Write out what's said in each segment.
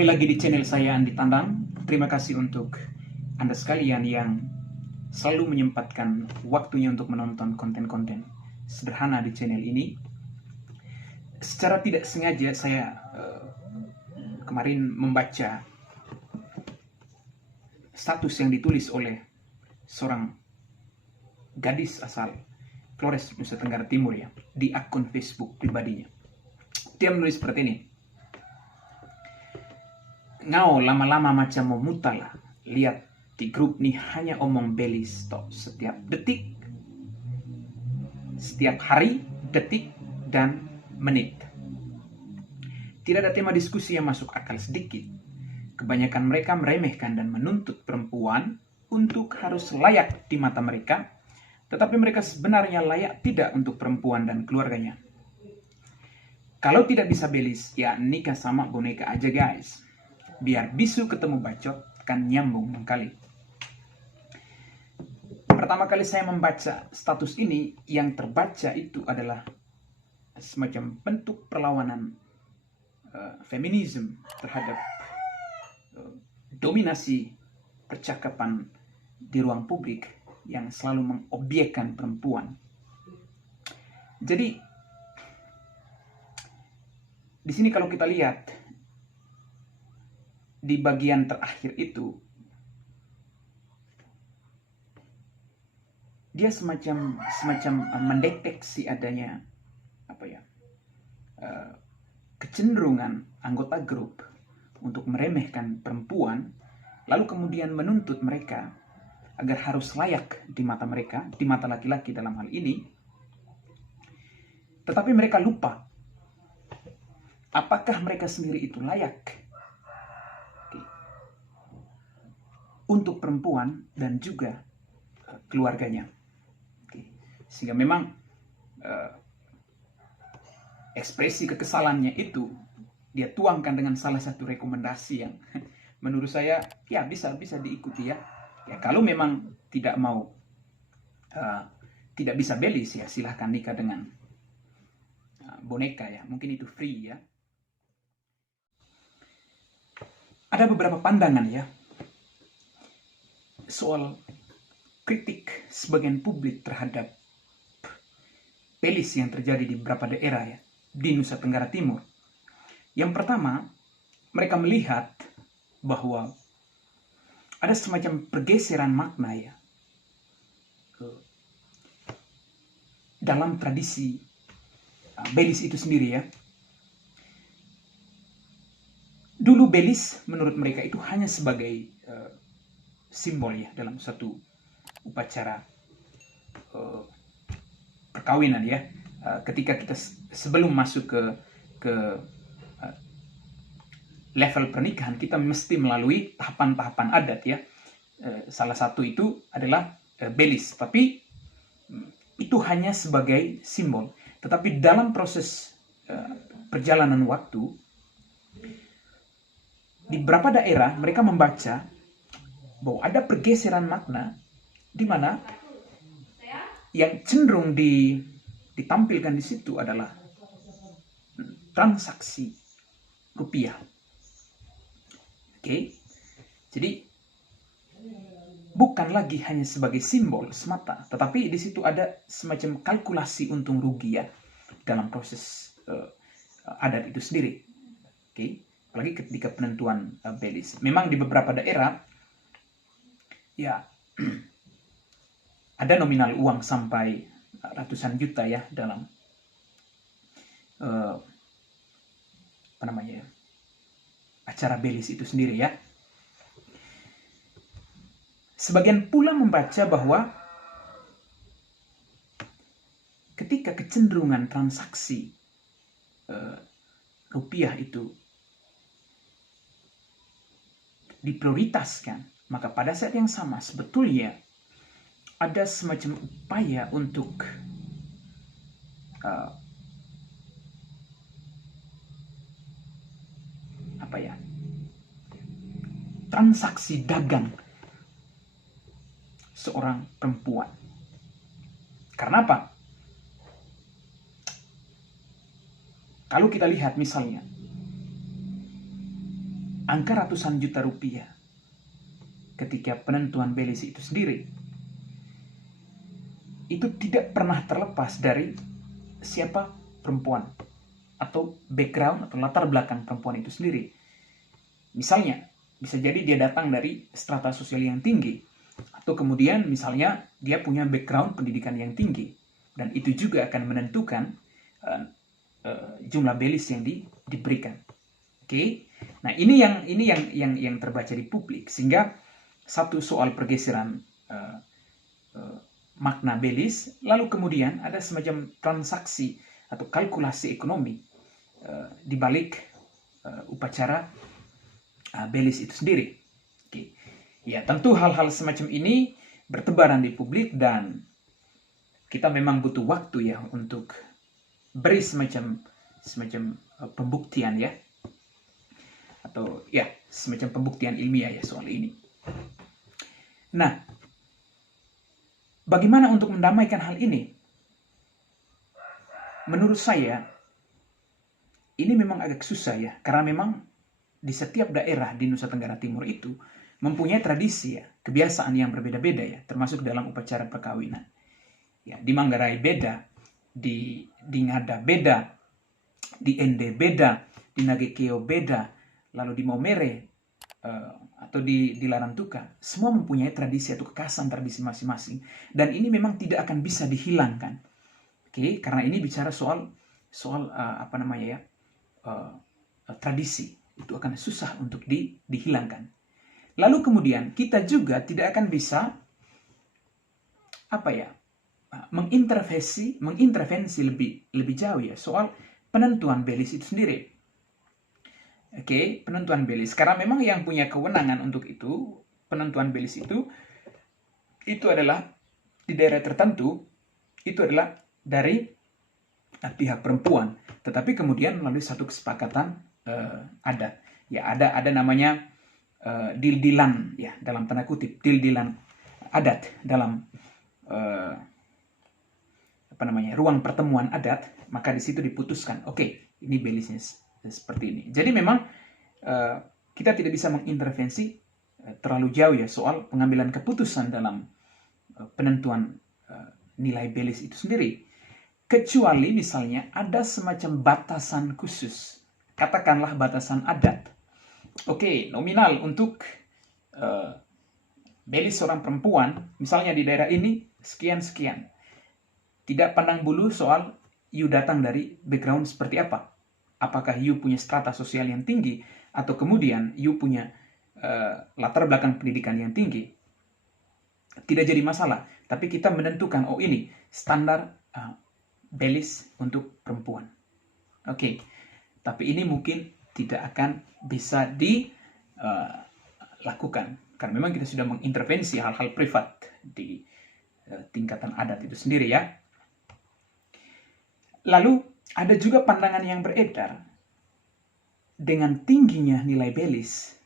Kembali lagi di channel saya Andi Tandang. Terima kasih untuk Anda sekalian yang selalu menyempatkan waktunya untuk menonton konten-konten sederhana di channel ini. Secara tidak sengaja saya kemarin membaca status yang ditulis oleh seorang gadis asal Flores, Nusa Tenggara Timur ya, di akun Facebook pribadinya. Dia menulis seperti ini. Ngau lama-lama macam memuta lah. Lihat di grup nih hanya omong belis tok setiap detik, setiap hari, detik, dan menit. Tidak ada tema diskusi yang masuk akal sedikit. Kebanyakan mereka meremehkan dan menuntut perempuan untuk harus layak di mata mereka, tetapi mereka sebenarnya layak tidak untuk perempuan dan keluarganya. Kalau tidak bisa belis, ya nikah sama boneka aja guys. Biar bisu ketemu bacot, kan nyambung kali. Pertama kali saya membaca status ini, yang terbaca itu adalah semacam bentuk perlawanan feminisme terhadap dominasi percakapan di ruang publik yang selalu mengobjekkan perempuan. Jadi, di sini kalau kita lihat, di bagian terakhir itu dia semacam mendeteksi adanya kecenderungan anggota grup untuk meremehkan perempuan, lalu kemudian menuntut mereka agar harus layak di mata mereka, di mata laki-laki dalam hal ini. Tetapi mereka lupa apakah mereka sendiri itu layak untuk perempuan dan juga keluarganya. Sehingga memang ekspresi kekesalannya itu dia tuangkan dengan salah satu rekomendasi yang menurut saya ya bisa diikuti ya. Ya kalau memang tidak mau tidak bisa belis ya silahkan nikah dengan boneka ya, mungkin itu free ya. Ada beberapa pandangan ya soal kritik sebagian publik terhadap belis yang terjadi di beberapa daerah ya di Nusa Tenggara Timur. Yang pertama, mereka melihat bahwa ada semacam pergeseran makna ya dalam tradisi belis itu sendiri ya. Dulu belis menurut mereka itu hanya sebagai simbol ya dalam satu upacara perkawinan ya. Ketika kita sebelum masuk ke level pernikahan, kita mesti melalui tahapan-tahapan adat ya. Salah satu itu adalah belis, tapi itu hanya sebagai simbol. Tetapi dalam proses perjalanan waktu, di beberapa daerah mereka membaca bahwa ada pergeseran makna di mana yang cenderung ditampilkan di situ adalah transaksi rupiah. Oke. Jadi bukan lagi hanya sebagai simbol semata, tetapi di situ ada semacam kalkulasi untung rugi ya dalam proses adat itu sendiri. Oke. Apalagi ketika penentuan belis. Memang di beberapa daerah ya ada nominal uang sampai ratusan juta ya dalam acara belis itu sendiri ya. Sebagian pula membaca bahwa ketika kecenderungan transaksi rupiah itu diprioritaskan, maka pada saat yang sama sebetulnya ada semacam upaya untuk transaksi dagang seorang perempuan. Karena apa? Kalau kita lihat misalnya angka ratusan juta rupiah ketika penentuan Belis itu sendiri, itu tidak pernah terlepas dari siapa perempuan atau background atau latar belakang perempuan itu sendiri. Misalnya, bisa jadi dia datang dari strata sosial yang tinggi, atau kemudian misalnya dia punya background pendidikan yang tinggi, dan itu juga akan menentukan jumlah Belis yang diberikan. Oke. Nah, ini yang terbaca di publik, sehingga satu soal pergeseran makna Belis, lalu kemudian ada semacam transaksi atau kalkulasi ekonomi di balik upacara Belis itu sendiri. Oke. Ya, tentu hal-hal semacam ini bertebaran di publik, dan kita memang butuh waktu ya untuk beri semacam pembuktian ya, atau ya semacam pembuktian ilmiah ya soal ini. Nah, bagaimana untuk mendamaikan hal ini? Menurut saya ini memang agak susah ya, karena memang di setiap daerah di Nusa Tenggara Timur itu mempunyai tradisi ya, kebiasaan yang berbeda-beda ya, termasuk dalam upacara perkawinan. Ya, di Manggarai beda, di Ngada beda, di Ende beda, di Nagekeo beda, lalu di Momere atau di Larantuka, semua mempunyai tradisi atau kekhasan tradisi masing-masing, dan ini memang tidak akan bisa dihilangkan. Oke, karena ini bicara soal tradisi, itu akan susah untuk dihilangkan. Lalu kemudian kita juga tidak akan bisa mengintervensi lebih jauh ya soal penentuan Belis itu sendiri. Oke, penentuan Belis, karena memang yang punya kewenangan untuk itu, penentuan Belis itu adalah di daerah tertentu, itu adalah dari pihak perempuan, tetapi kemudian melalui satu kesepakatan adat. Ya, ada namanya deal-dealan ya, dalam tanda kutip, deal-dealan adat dalam ruang pertemuan adat, maka di situ diputuskan, oke, ini Belisnya seperti ini. Jadi memang kita tidak bisa mengintervensi terlalu jauh ya soal pengambilan keputusan dalam penentuan nilai Belis itu sendiri, kecuali misalnya ada semacam batasan khusus, katakanlah batasan adat. Oke, nominal untuk Belis seorang perempuan, misalnya di daerah ini sekian-sekian. Tidak pandang bulu soal you datang dari background seperti apa. Apakah you punya strata sosial yang tinggi, atau kemudian you punya latar belakang pendidikan yang tinggi. Tidak jadi masalah, tapi kita menentukan, oh ini standar Belis untuk perempuan. Oke, tapi ini mungkin tidak akan bisa dilakukan, karena memang kita sudah mengintervensi hal-hal privat di tingkatan adat itu sendiri ya. Lalu ada juga pandangan yang beredar, dengan tingginya nilai Belis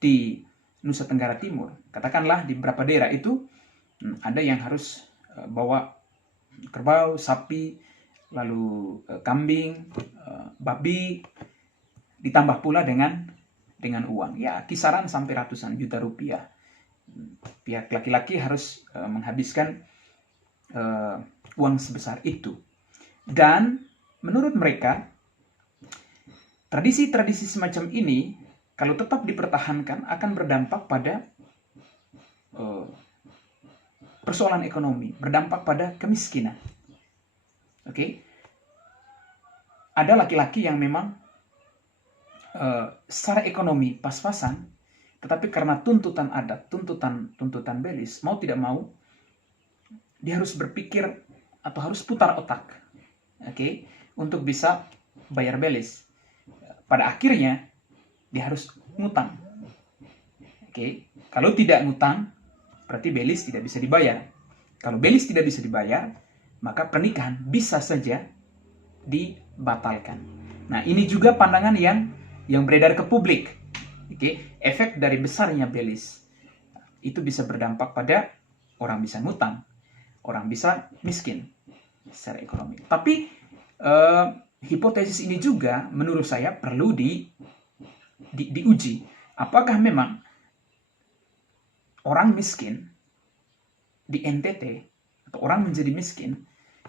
di Nusa Tenggara Timur, katakanlah di beberapa daerah itu ada yang harus bawa kerbau, sapi, lalu kambing, babi, ditambah pula dengan uang. Ya, kisaran sampai ratusan juta rupiah. Pihak laki-laki harus menghabiskan uang sebesar itu. Dan menurut mereka, tradisi-tradisi semacam ini kalau tetap dipertahankan akan berdampak pada persoalan ekonomi, berdampak pada kemiskinan. Oke? Ada laki-laki yang memang secara ekonomi pas-pasan, tetapi karena tuntutan adat, tuntutan Belis, mau tidak mau dia harus berpikir atau harus putar otak, oke, untuk bisa bayar Belis. Pada akhirnya dia harus ngutang. Oke, kalau tidak ngutang berarti Belis tidak bisa dibayar. Kalau Belis tidak bisa dibayar, maka pernikahan bisa saja dibatalkan. Nah, ini juga pandangan yang beredar ke publik. Oke, efek dari besarnya Belis itu bisa berdampak pada orang bisa ngutang, orang bisa miskin secara ekonomi. Tapi hipotesis ini juga menurut saya perlu diuji apakah memang orang miskin di NTT atau orang menjadi miskin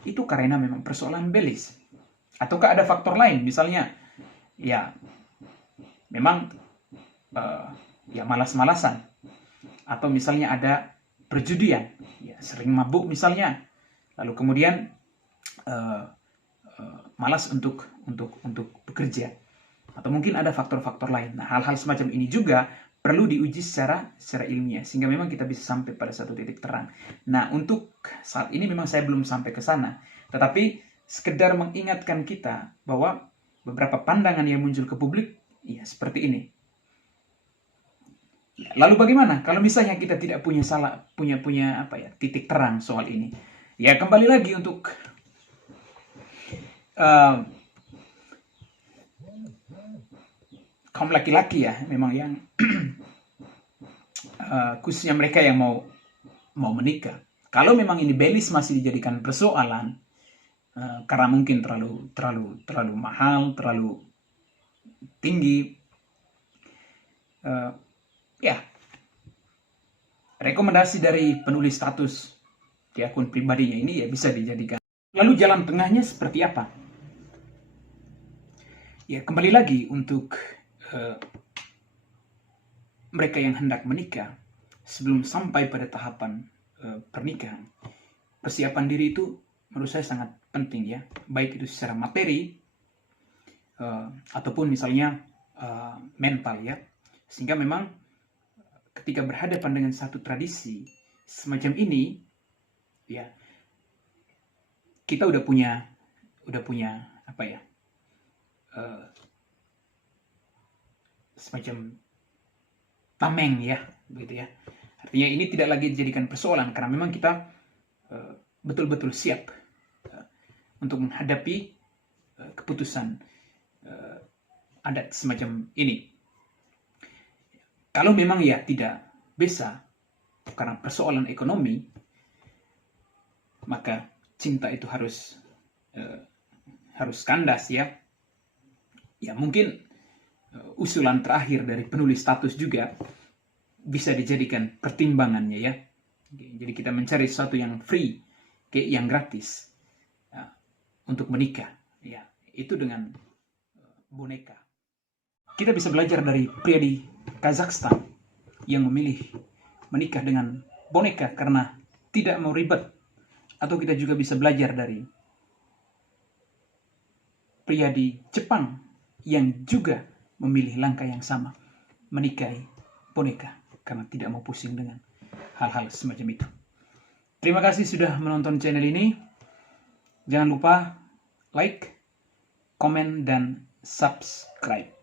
itu karena memang persoalan belis, ataukah ada faktor lain, misalnya ya memang ya malas-malasan, atau misalnya ada perjudian, ya sering mabuk misalnya, lalu kemudian malas untuk bekerja, atau mungkin ada faktor-faktor lain. Nah, hal-hal semacam ini juga perlu diuji secara ilmiah, sehingga memang kita bisa sampai pada satu titik terang. Nah, untuk saat ini memang saya belum sampai ke sana, tetapi sekedar mengingatkan kita bahwa beberapa pandangan yang muncul ke publik, ya seperti ini. Lalu bagaimana kalau misalnya kita tidak punya titik terang soal ini? Ya kembali lagi untuk kaum laki-laki ya, memang yang khususnya mereka yang mau menikah. Kalau memang ini belis masih dijadikan persoalan karena mungkin terlalu mahal, terlalu tinggi, ya rekomendasi dari penulis status di akun pribadinya ini ya bisa dijadikan. Lalu jalan tengahnya seperti apa? Ya kembali lagi untuk mereka yang hendak menikah, sebelum sampai pada tahapan pernikahan, persiapan diri itu menurut saya sangat penting ya, baik itu secara materi ataupun misalnya mental ya, sehingga memang ketika berhadapan dengan satu tradisi semacam ini ya, kita udah punya semacam tameng ya, begitu ya. Artinya ini tidak lagi dijadikan persoalan karena memang kita betul-betul siap untuk menghadapi keputusan adat semacam ini. Kalau memang ya tidak bisa karena persoalan ekonomi, maka cinta itu harus kandas ya. Ya mungkin usulan terakhir dari penulis status juga bisa dijadikan pertimbangannya ya. Jadi kita mencari sesuatu yang free, yang gratis ya, untuk menikah ya, itu dengan boneka. Kita bisa belajar dari pria di Kazakhstan yang memilih menikah dengan boneka karena tidak mau ribet, atau kita juga bisa belajar dari pria di Jepang yang juga memilih langkah yang sama, menikahi boneka karena tidak mau pusing dengan hal-hal semacam itu. Terima kasih sudah menonton channel ini. Jangan lupa like, komen, dan subscribe.